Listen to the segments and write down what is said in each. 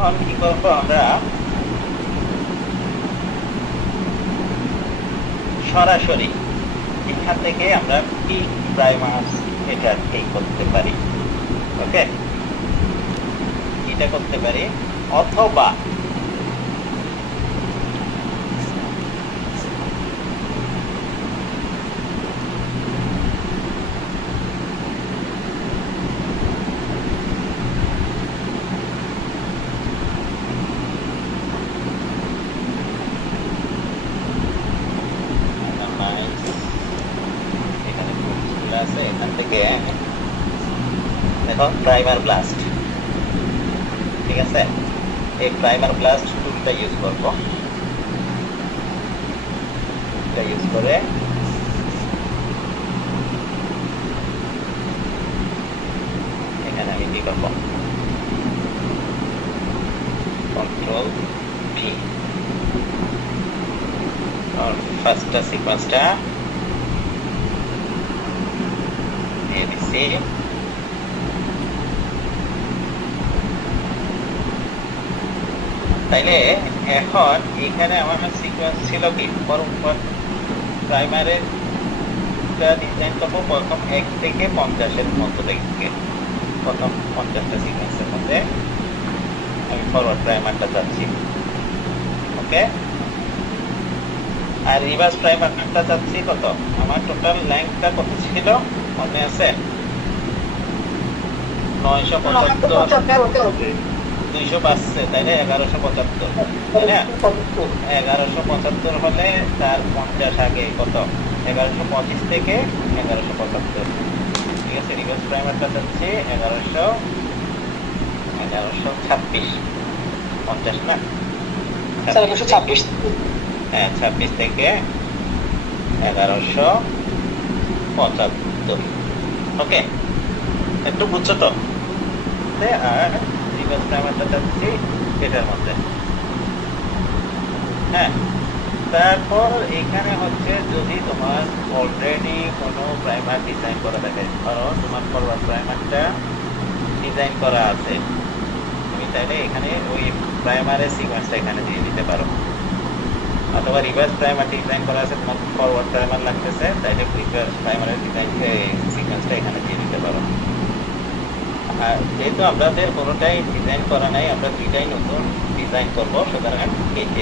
এখন কি করবো আমরা সরাসরি এখান থেকে আমরা পিক প্রাইমার্স এটা ঠিক করতে পারি। ওকে, এটা করতে পারি, অথবা এখানে আছে, এখান থেকে দেখো প্রাইমার ব্লাস্ট, ঠিক আছে, এই প্রাইমার ব্লাস্ট টুলটা ইউজ করবো। এটা ইউজ করে এখানে আমি কি করবো, কন্ট্রোল ভি, আর ফার্স্টটা সিকোয়েন্সটা নিয়ে দিচ্ছি। তাইলে এখন এখানে আমার সিকোয়েন্স ছিল কি, প্রাইমারের ডিজাইন করবো প্রথম 1 থেকে 50-এর মধ্যে থেকে, প্রথম 50টা সিকোয়েন্সের মধ্যে আমি ফরওয়ার্ড প্রাইমারটা চাচ্ছি। ওকে, আর রিভার্স প্রাইমারটা চাচ্ছি কত, আমার টোটাল লেংথটা কত ছিল মনে আছে, 975, 200 পাচ্ছে, তাই না, 1175, তাই না, 1175 হলে তার 50 আগে কত, 1125 থেকে 1175, ঠিক আছে। রিভার্স প্রাইমারটা চাচ্ছি 1126, 50 না, 1126, হ্যাঁ 26 থেকে 1175। ওকে, একটু বুঝছো তো। আর রিভার্স প্রাইমারটা চাচ্ছি এটার মধ্যে, হ্যাঁ। তারপর এখানে হচ্ছে যদি তোমার অলরেডি কোনো প্রাইমার ডিজাইন করা থাকে, ধরো তোমার ফরওয়ার্ড প্রাইমারটা ডিজাইন করা আছে, তুমি চাইলে এখানে ওই প্রাইমারের সিকোয়েন্সটা এখানে দিয়ে দিতে পারো, অথবা রিভার্স প্রাইমার ডিজাইন করা আছে, তোমার ফরওয়ার্ড প্রাইমার লাগতেছে, তাইলে রিভার্স প্রাইমারের ডিজাইন সিকোয়েন্সটা এখানে দিয়ে দিতে পারো। আর যেহেতু আমাদের কোনোটাই ডিজাইন করা নাই, আমরা দুইটাই নতুন ডিজাইন করবো, সুতরাং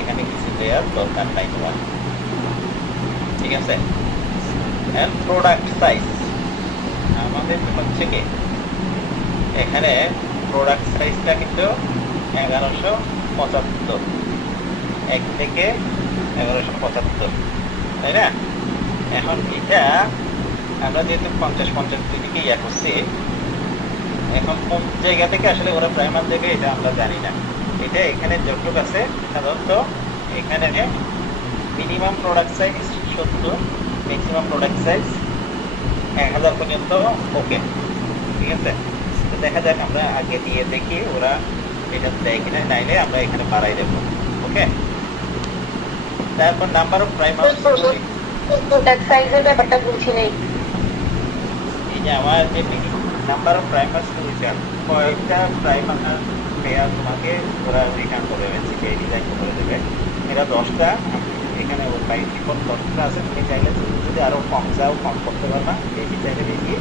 এখানে কিছু দেওয়ার দরকার নাই তোমার, ঠিক আছে। প্রোডাক্ট সাইজ আমাদের হচ্ছে কি, এখানে প্রোডাক্ট সাইজটা কিন্তু 1175, 1 থেকে 1175, তাই না। এখন এটা আমরা যেহেতু 50-50 দিকে ইয়া করছি, এখন কোন জায়গা থেকে আসলে ওরা প্রাইমার দেবে এটা আমরা জানি না। এটা এখানে যতটুক আছে, সাধারণত এখানে minimum product size 70, maximum product size 1000 পর্যন্ত। ওকে, ঠিক আছে, তো দেখা যাক, আমরা আগে দিয়ে দেখি ওরা এটা দেয় কিনা, নাইলে আমরা এখানে বাড়াই দেবো। ওকে, তারপর নাম্বার অফ প্রাইমার, প্রোডাক্ট সাইজের ব্যাপারটা বুঝি নেই। এই যে আমার যে নাম্বার অফ প্রাইমার সলিউশন, কয়েকটা প্রাইমার পেয়ার তোমাকে ওরা রিটার্ন করে রয়েছে, যে ডিজাইন করে দেবে, এটা 10টা, এখানে ওর বাই ডিফল্ট 10টা আছে, তুমি চাইলে যদি আরো কম চাও কম করতে পারবা, বেশি চাইলে বেশি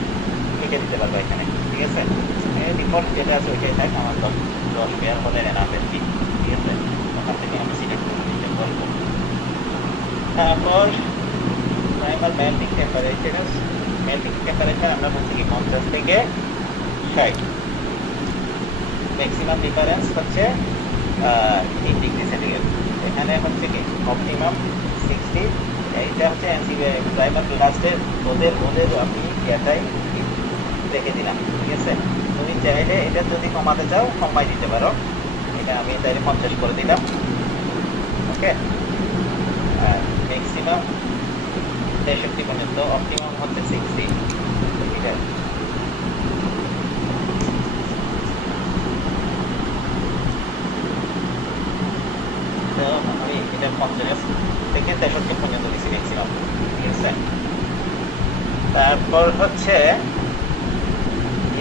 লিখে দিতে পারবা এখানে, ঠিক আছে। ডিফল্ট যেটা আছে ওইটাই থাক, আমার 10 পেয়ার হলে এনাফ আর কি, ঠিক আছে। ওখান থেকে আমি সিলেক্ট করে দিতে পারবো। তারপর primer melting temperature, melting temperature আমরা বলছি কি 50 থেকে 60, ম্যাক্সিমাম ডিফারেন্স হচ্ছে 3 ডিগ্রি সেন্টিগ্রেড, এখানে হচ্ছে কি অপটিমাম 60, এইটা হচ্ছে প্রাইমার লাস্টের ওদের আমি এটাই রেখে দিলাম, ঠিক আছে। তুমি চাইলে এটা যদি কমাতে চাও কমাই দিতে পারো, এটা আমি চাইলে 50 করে দিলাম। ওকে, আর ম্যাক্সিমাম 63 পর্যন্ত, অপটিমাম হচ্ছে 60, ঠিক আছে। আমি এটা 50 থেকে 63 পর্যন্ত দিচ্ছি ম্যাক্সিমাম, ঠিক আছে। তারপর হচ্ছে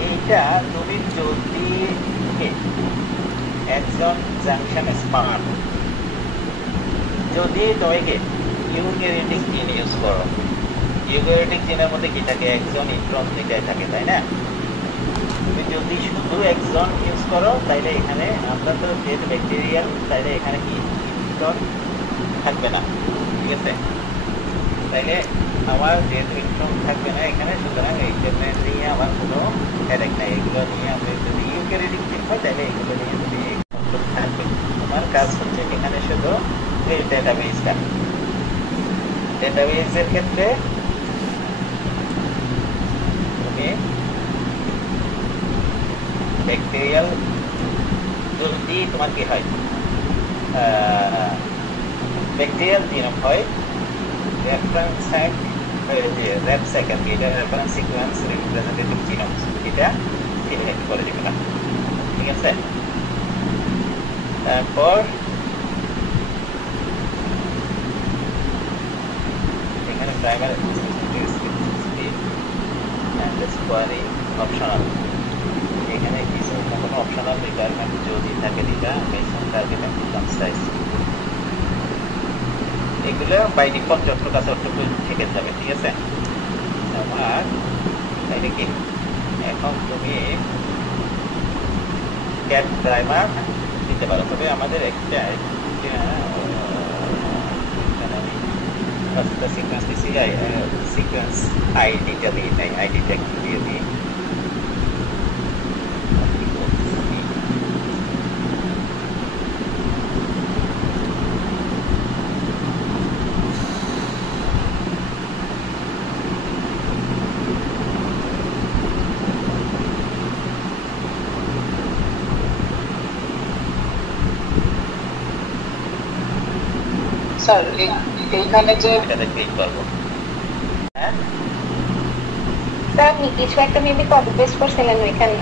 এইটা তুমি যদি একজন জাংশন স্পার যদি তুমি ইউক্যারিওটিক জিন ইউজ করো, ইউক্যারিওটিক জিনের মধ্যে কি থাকে? একজন ইলেকট্রন দুইটাই থাকে, তাই না? তুমি যদি শুধু একজন ইউজ করো তাইলে এখানে আমরা তো যেহেতু ব্যাকটেরিয়াল, তাইলে এখানে কি ইলেকট্রন থাকবে না, ঠিক আছে? তাইলে আমার যেহেতু ইলেকট্রন থাকবে না এখানে, সুতরাং এইজন্য নিয়ে আমার কোনো হেডেক নাই। এগুলো নিয়ে আমি যদি ইউক্যারিওটিক জিন হয় তাহলে এগুলো নিয়ে যদি থাকবে, তোমার কাজ হচ্ছে এখানে শুধু এই ডেটাবেসটা। ডেটাবেসের ক্ষেত্রে তুমি ব্যাকটেরিয়াল যদি তোমার কি হয়, ব্যাকটেরিয়াল জিনোম হয়, রেফারেন্স সাইট রেফস্যাক আর কি, এটা রেফারেন্স সিকোয়েন্স রিপ্রেজেন্টেটিভ জিনোম, এটা সিলেক্ট করে দিবে না, ঠিক আছে? তারপর এখানে প্রাইমারি অপশনাল, এখানে কিছু কোনো অপশনাল রিকোয়ারমেন্ট যদি থাকে দিটা মেশিন টার্গেট অ্যাপ্লিকেশন সাইজ, এগুলো বাই ডিফল্ট যতটুকু আছে ততটুকু থেকে যাবে, ঠিক আছে? আমার তাইলে কি এখন তুমি ক্যাট প্রাইমার দিতে পারো, তবে আমাদের একটা সিকোয়েন্স দিচ্ছি, সিকোয়েন্স আইডিটা দিই নাই, আইডিটা একটু দিয়ে দিই। স্যার এইখানে যে এটাতে ক্লিক করবো, হ্যাঁ স্যার আপনি কিছু একটা মেবি কপি পেস্ট করছিলেন ওইখানে।